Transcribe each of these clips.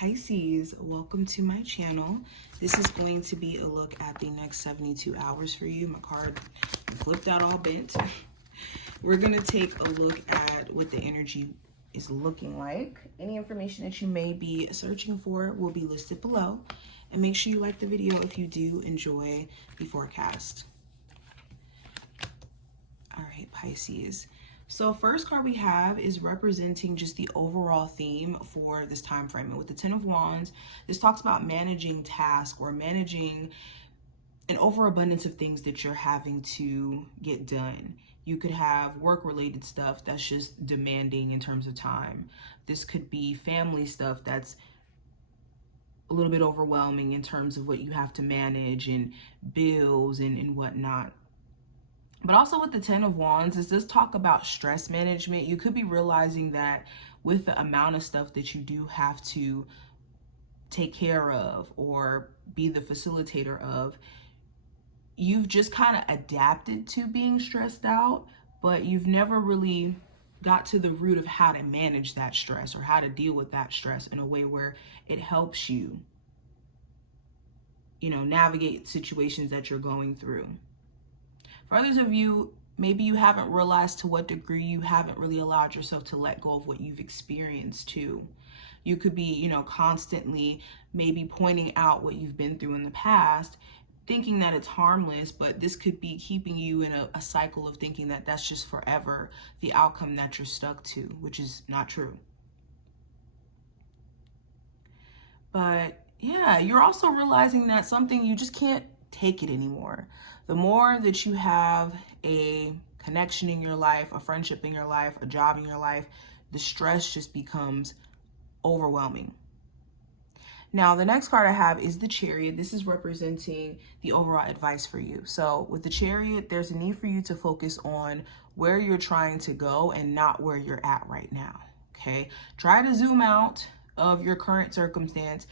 Pisces, welcome to my channel. This is going to be a look at the next 72 hours for you. My card flipped out all bent. We're going to take a look at what the energy is looking like. Any information that you may be searching for will be listed below. And make sure you like the video if you do enjoy the forecast. All right, Pisces. So first card we have is representing just the overall theme for this time frame. And with the Ten of Wands, this talks about managing tasks or managing an overabundance of things that you're having to get done. You could have work-related stuff that's just demanding in terms of time. This could be family stuff that's a little bit overwhelming in terms of what you have to manage and bills and whatnot. But also with the Ten of Wands, is this talk about stress management. You could be realizing that with the amount of stuff that you do have to take care of or be the facilitator of, you've just kind of adapted to being stressed out, but you've never really got to the root of how to manage that stress or how to deal with that stress in a way where it helps you, navigate situations that you're going through. For others of you, maybe you haven't realized to what degree you haven't really allowed yourself to let go of what you've experienced too. You could be, constantly maybe pointing out what you've been through in the past, thinking that it's harmless, but this could be keeping you in a cycle of thinking that that's just forever the outcome that you're stuck to, which is not true. But yeah, you're also realizing that something you just can't take it anymore. The more that you have a connection in your life, a friendship in your life, a job in your life, the stress just becomes overwhelming. Now, the next card I have is the Chariot. This is representing the overall advice for you. So with the Chariot, there's a need for you to focus on where you're trying to go and not where you're at right now, okay? Try to zoom out of your current circumstance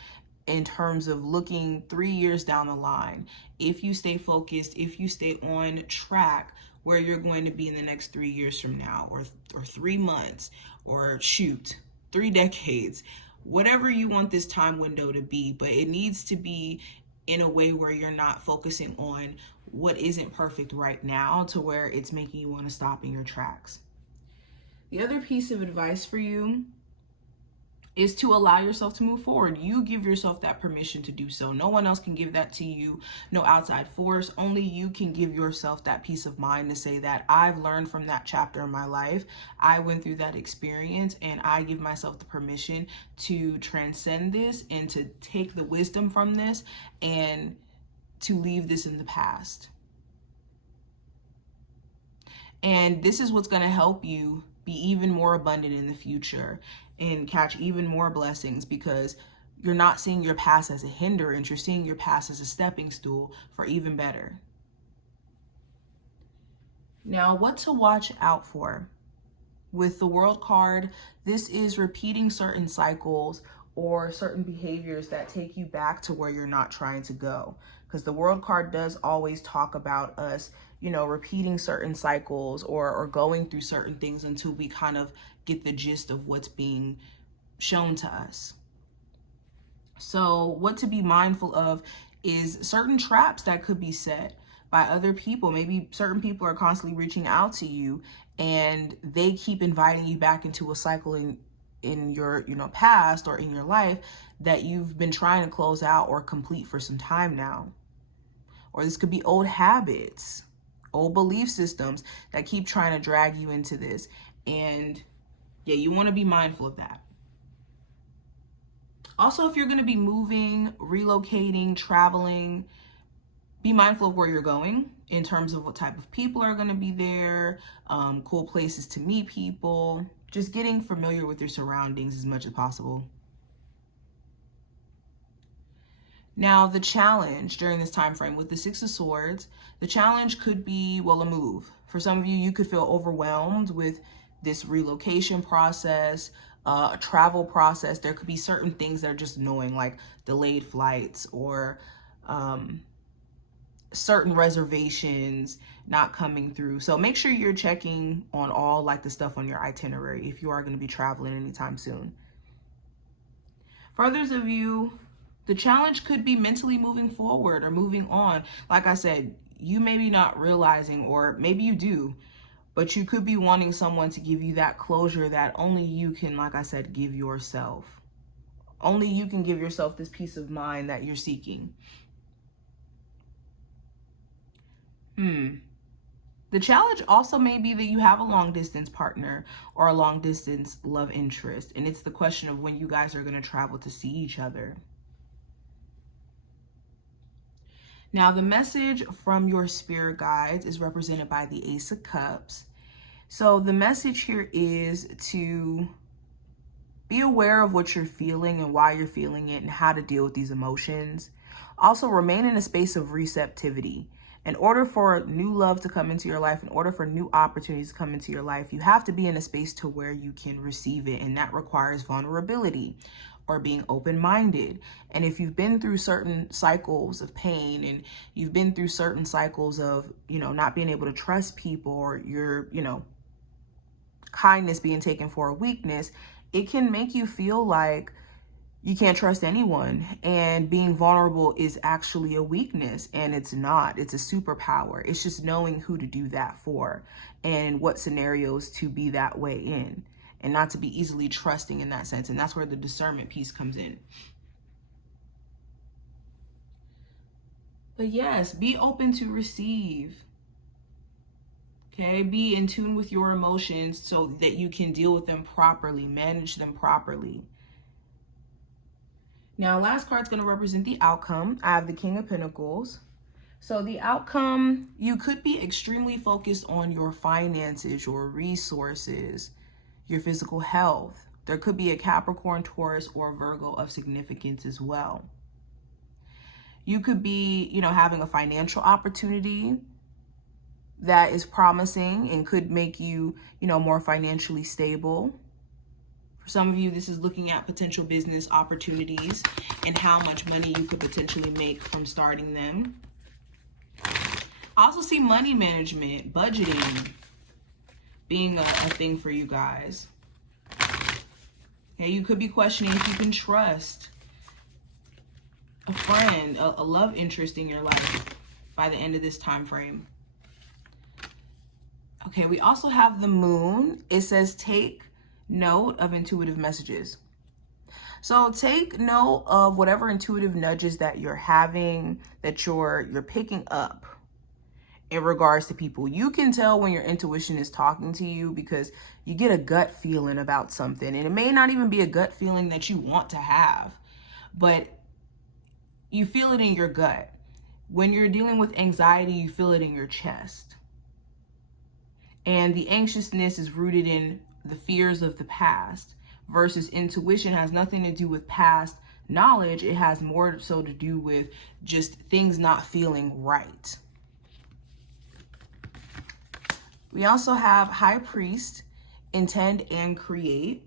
in terms of looking 3 years down the line. If you stay focused, if you stay on track where you're going to be in the next 3 years from now, or 3 months, or 3 decades, whatever you want this time window to be, but it needs to be in a way where you're not focusing on what isn't perfect right now to where it's making you want to stop in your tracks. The other piece of advice for you is to allow yourself to move forward. You give yourself that permission to do so. No one else can give that to you, no outside force. Only you can give yourself that peace of mind to say that I've learned from that chapter in my life. I went through that experience and I give myself the permission to transcend this and to take the wisdom from this and to leave this in the past. And this is what's going to help you be even more abundant in the future and catch even more blessings, because you're not seeing your past as a hindrance, you're seeing your past as a stepping stool for even better. Now, what to watch out for? With the World card, this is repeating certain cycles or certain behaviors that take you back to where you're not trying to go. Because the World card does always talk about us, repeating certain cycles or going through certain things until we kind of get the gist of what's being shown to us. So what to be mindful of is certain traps that could be set by other people. Maybe certain people are constantly reaching out to you and they keep inviting you back into a cycle in your past or in your life that you've been trying to close out or complete for some time now. Or this could be old habits, old belief systems that keep trying to drag you into this. And yeah, you want to be mindful of that. Also, if you're going to be moving, relocating, traveling, be mindful of where you're going in terms of what type of people are going to be there, cool places to meet people, just getting familiar with your surroundings as much as possible. Now, the challenge during this time frame with the Six of Swords, the challenge could be, a move. For some of you, you could feel overwhelmed with this relocation process, a travel process. There could be certain things that are just annoying, like delayed flights or certain reservations not coming through. So make sure you're checking on all the stuff on your itinerary if you are going to be traveling anytime soon. For others of you, the challenge could be mentally moving forward or moving on. Like I said, you may be not realizing, or maybe you do, but you could be wanting someone to give you that closure that only you can, like I said, give yourself. Only you can give yourself this peace of mind that you're seeking. The challenge also may be that you have a long distance partner or a long distance love interest. And it's the question of when you guys are going to travel to see each other. Now, the message from your spirit guides is represented by the Ace of Cups. So the message here is to be aware of what you're feeling and why you're feeling it and how to deal with these emotions. Also, remain in a space of receptivity. In order for new love to come into your life, in order for new opportunities to come into your life, you have to be in a space to where you can receive it. And that requires vulnerability or being open-minded. And if you've been through certain cycles of pain and you've been through certain cycles of, not being able to trust people, or your, kindness being taken for a weakness, it can make you feel like you can't trust anyone. And being vulnerable is actually a weakness, and it's not. It's a superpower. It's just knowing who to do that for and what scenarios to be that way in, and not to be easily trusting in that sense. And that's where the discernment piece comes in. But yes, be open to receive. Okay, be in tune with your emotions so that you can deal with them properly, manage them properly. Now, last card's going to represent the outcome. I have the King of Pentacles. So the outcome, you could be extremely focused on your finances, your resources, your physical health. There could be a Capricorn, Taurus, or Virgo of significance as well. You could be, having a financial opportunity that is promising and could make you, more financially stable. For some of you, this is looking at potential business opportunities and how much money you could potentially make from starting them. I also see money management, budgeting being a thing for you guys. Okay, you could be questioning if you can trust a friend, a love interest in your life by the end of this time frame. Okay, we also have the Moon. It says take note of intuitive messages. So take note of whatever intuitive nudges that you're having, that you're picking up in regards to people. You can tell when your intuition is talking to you because you get a gut feeling about something. And it may not even be a gut feeling that you want to have, but you feel it in your gut. When you're dealing with anxiety, you feel it in your chest. And the anxiousness is rooted in the fears of the past, versus intuition has nothing to do with past knowledge. It has more so to do with just things not feeling right. We also have High Priest, intend and create.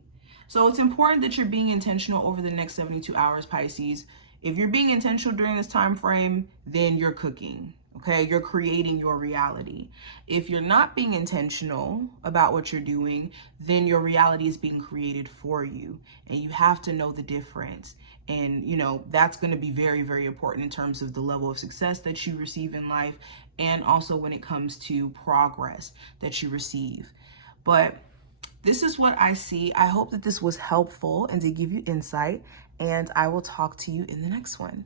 So it's important that you're being intentional over the next 72 hours, Pisces. If you're being intentional during this time frame, then you're cooking. Okay, you're creating your reality. If you're not being intentional about what you're doing, then your reality is being created for you. And you have to know the difference. And, that's going to be very, very important in terms of the level of success that you receive in life, and also when it comes to progress that you receive. But this is what I see. I hope that this was helpful and to give you insight, and I will talk to you in the next one.